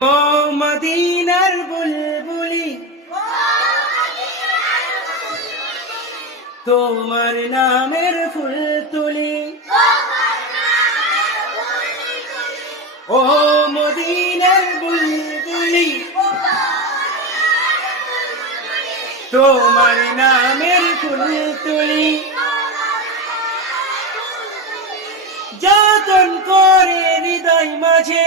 ও মদিনার বুলবুলি। তোমার নামের ফুল তুলি ও মদিনার বুলবুলি। তোমার নামের ফুল তুলি যতন করে হৃদয় মাঝে।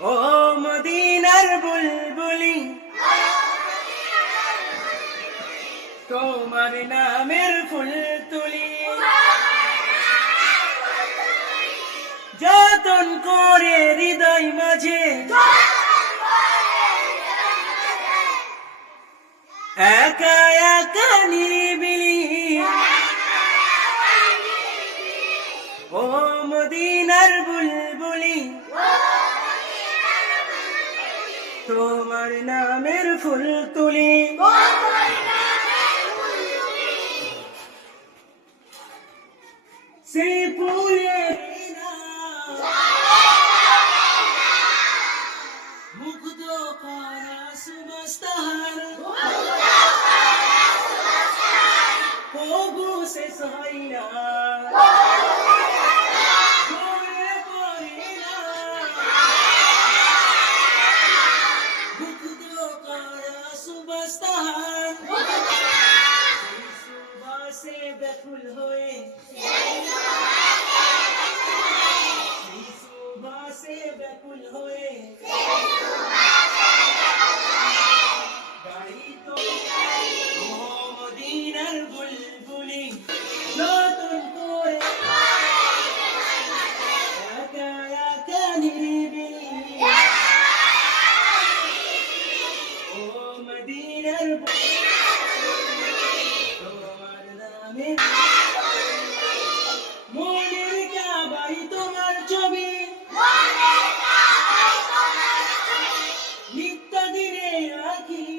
ও মদিনার বুলবুলি। তোমার নামের ফুল তুলি যতন করে হৃদয় মাঝে। একা একা নিরিবিলি তোমার নামের ফুল তুলি সেই ফুলের মুগ্ধ সুবাসে ব্যাকুল হয়ে সুবাসে ব্যাকুল হয়ে aqui. aqui.